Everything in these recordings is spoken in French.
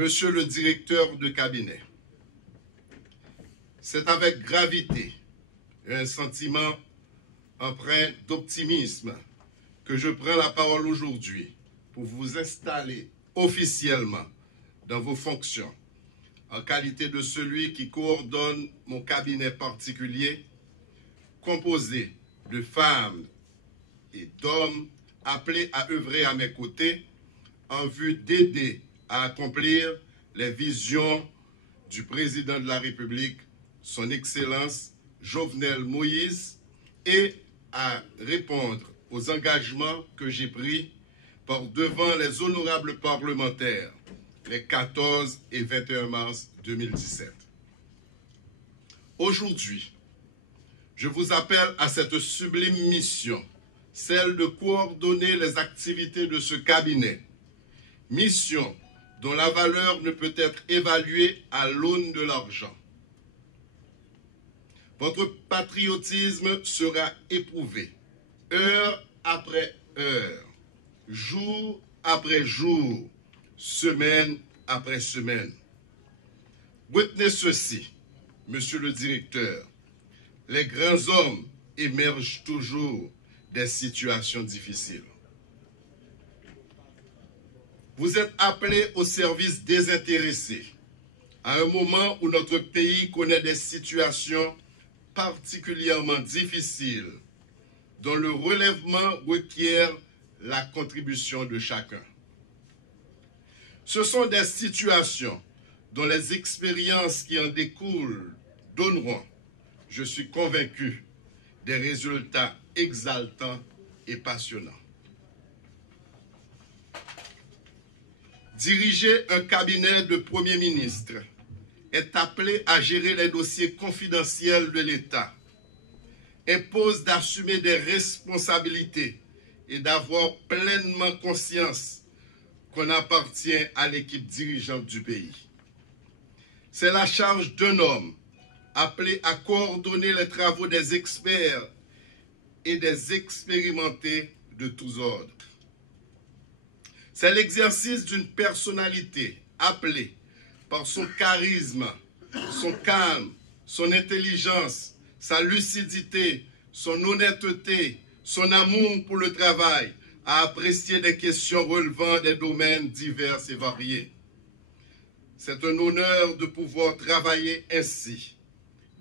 Monsieur le directeur de cabinet, c'est avec gravité et un sentiment empreint d'optimisme que je prends la parole aujourd'hui pour vous installer officiellement dans vos fonctions en qualité de celui qui coordonne mon cabinet particulier composé de femmes et d'hommes appelés à œuvrer à mes côtés en vue d'aider à accomplir les visions du président de la République, son Excellence Jovenel Moïse, et à répondre aux engagements que j'ai pris par devant les honorables parlementaires les 14 et 21 mars 2017. Aujourd'hui, je vous appelle à cette sublime mission, celle de coordonner les activités de ce cabinet, mission dont la valeur ne peut être évaluée à l'aune de l'argent. Votre patriotisme sera éprouvé, heure après heure, jour après jour, semaine après semaine. Retenez ceci, monsieur le directeur, les grands hommes émergent toujours des situations difficiles. Vous êtes appelé au service désintéressé, à un moment où notre pays connaît des situations particulièrement difficiles, dont le relèvement requiert la contribution de chacun. Ce sont des situations dont les expériences qui en découlent donneront, je suis convaincu, des résultats exaltants et passionnants. Diriger un cabinet de Premier ministre est appelé à gérer les dossiers confidentiels de l'État, impose d'assumer des responsabilités et d'avoir pleinement conscience qu'on appartient à l'équipe dirigeante du pays. C'est la charge d'un homme appelé à coordonner les travaux des experts et des expérimentés de tous ordres. C'est l'exercice d'une personnalité appelée par son charisme, son calme, son intelligence, sa lucidité, son honnêteté, son amour pour le travail, à apprécier des questions relevant des domaines divers et variés. C'est un honneur de pouvoir travailler ainsi,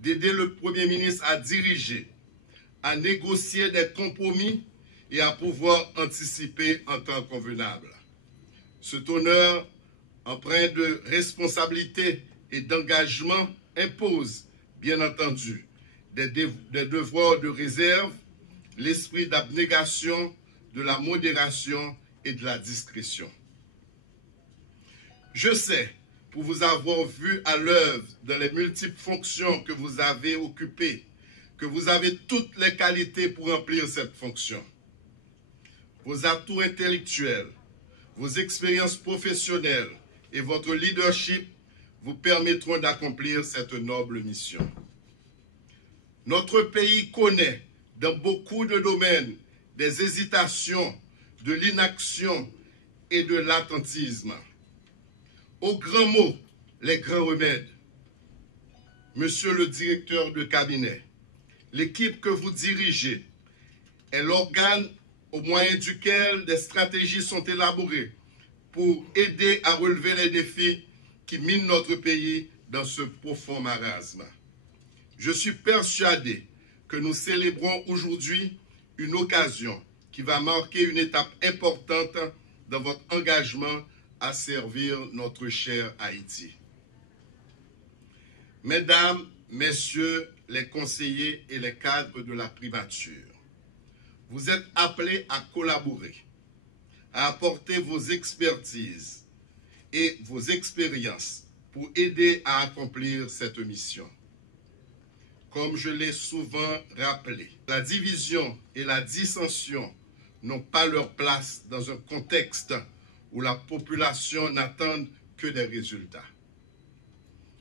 d'aider le Premier ministre à diriger, à négocier des compromis et à pouvoir anticiper en temps convenable. Cet honneur, empreint de responsabilité et d'engagement, impose, bien entendu, des devoirs de réserve, l'esprit d'abnégation, de la modération et de la discrétion. Je sais, pour vous avoir vu à l'œuvre dans les multiples fonctions que vous avez occupées, que vous avez toutes les qualités pour remplir cette fonction. Vos atouts intellectuels, vos expériences professionnelles et votre leadership vous permettront d'accomplir cette noble mission. Notre pays connaît dans beaucoup de domaines des hésitations, de l'inaction et de l'attentisme. Aux grands mots, les grands remèdes. Monsieur le directeur de cabinet, l'équipe que vous dirigez est l'organe au moyen duquel des stratégies sont élaborées pour aider à relever les défis qui minent notre pays dans ce profond marasme. Je suis persuadé que nous célébrons aujourd'hui une occasion qui va marquer une étape importante dans votre engagement à servir notre cher Haïti. Mesdames, Messieurs les conseillers et les cadres de la primature, vous êtes appelés à collaborer, à apporter vos expertises et vos expériences pour aider à accomplir cette mission. Comme je l'ai souvent rappelé, la division et la dissension n'ont pas leur place dans un contexte où la population n'attend que des résultats.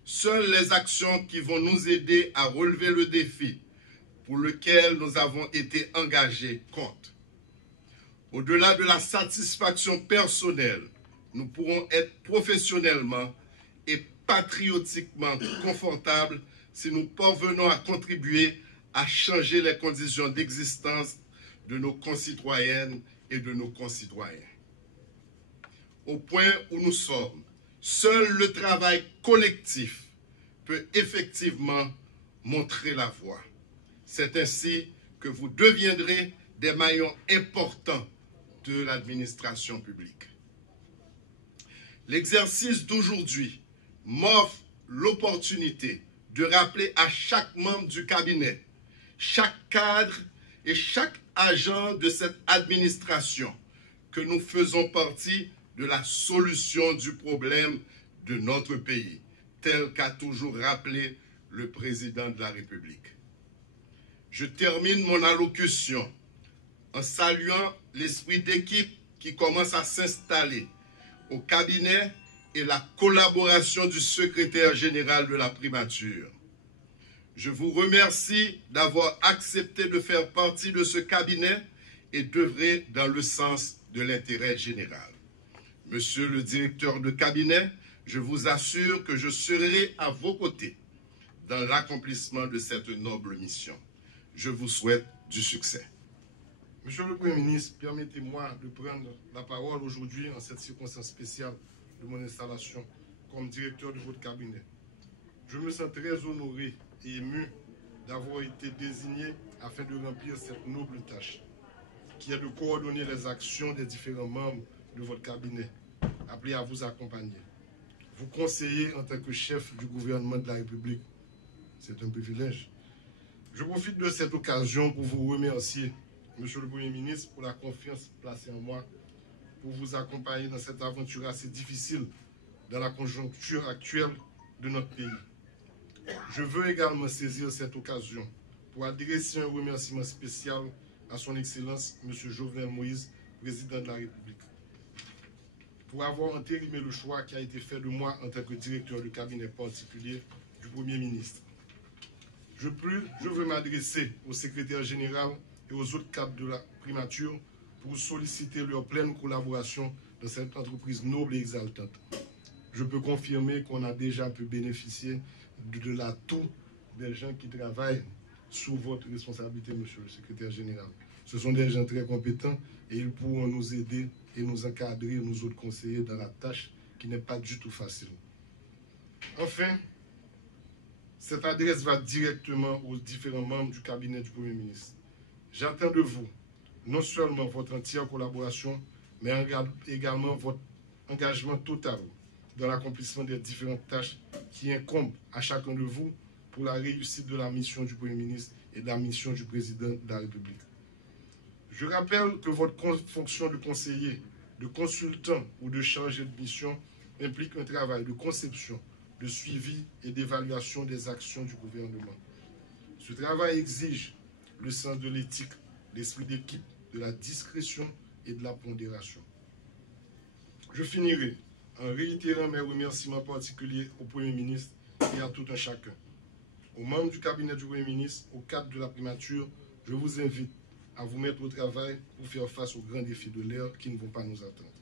Seules les actions qui vont nous aider à relever le défi pour lequel nous avons été engagés comptent. Au-delà de la satisfaction personnelle nous pourrons être professionnellement et patriotiquement confortables si nous parvenons à contribuer à changer les conditions d'existence de nos concitoyennes et de nos concitoyens. Au point où nous sommes, seul le travail collectif peut effectivement montrer la voie. C'est ainsi que vous deviendrez des maillons importants de l'administration publique. L'exercice d'aujourd'hui m'offre l'opportunité de rappeler à chaque membre du cabinet, chaque cadre et chaque agent de cette administration que nous faisons partie de la solution du problème de notre pays, tel qu'a toujours rappelé le président de la République. Je termine mon allocution en saluant l'esprit d'équipe qui commence à s'installer au cabinet et la collaboration du secrétaire général de la primature. Je vous remercie d'avoir accepté de faire partie de ce cabinet et d'œuvrer dans le sens de l'intérêt général. Monsieur le directeur de cabinet, je vous assure que je serai à vos côtés dans l'accomplissement de cette noble mission. Je vous souhaite du succès. Monsieur le Premier ministre, permettez-moi de prendre la parole aujourd'hui en cette circonstance spéciale de mon installation comme directeur de votre cabinet. Je me sens très honoré et ému d'avoir été désigné afin de remplir cette noble tâche, qui est de coordonner les actions des différents membres de votre cabinet, appelés à vous accompagner. Vous conseiller en tant que chef du gouvernement de la République, c'est un privilège. Je profite de cette occasion pour vous remercier, Monsieur le Premier ministre, pour la confiance placée en moi, pour vous accompagner dans cette aventure assez difficile dans la conjoncture actuelle de notre pays. Je veux également saisir cette occasion pour adresser un remerciement spécial à son Excellence, M. Jovenel Moïse, président de la République, pour avoir entérimé le choix qui a été fait de moi en tant que directeur de cabinet particulier du Premier ministre. Je veux m'adresser au secrétaire général et aux autres cadres de la primature pour solliciter leur pleine collaboration dans cette entreprise noble et exaltante. Je peux confirmer qu'on a déjà pu bénéficier de l'atout des gens qui travaillent sous votre responsabilité, monsieur le secrétaire général. Ce sont des gens très compétents et ils pourront nous aider et nous encadrer, nous autres conseillers, dans la tâche qui n'est pas du tout facile. Enfin, cette adresse va directement aux différents membres du cabinet du Premier ministre. J'attends de vous non seulement votre entière collaboration, mais également votre engagement total dans l'accomplissement des différentes tâches qui incombent à chacun de vous pour la réussite de la mission du Premier ministre et de la mission du Président de la République. Je rappelle que votre fonction de conseiller, de consultant ou de chargé de mission implique un travail de conception, de suivi et d'évaluation des actions du gouvernement. Ce travail exige le sens de l'éthique, l'esprit d'équipe, de la discrétion et de la pondération. Je finirai en réitérant mes remerciements particuliers au Premier ministre et à tout un chacun. Aux membres du cabinet du Premier ministre, au cadre de la primature, je vous invite à vous mettre au travail pour faire face aux grands défis de l'ère qui ne vont pas nous attendre.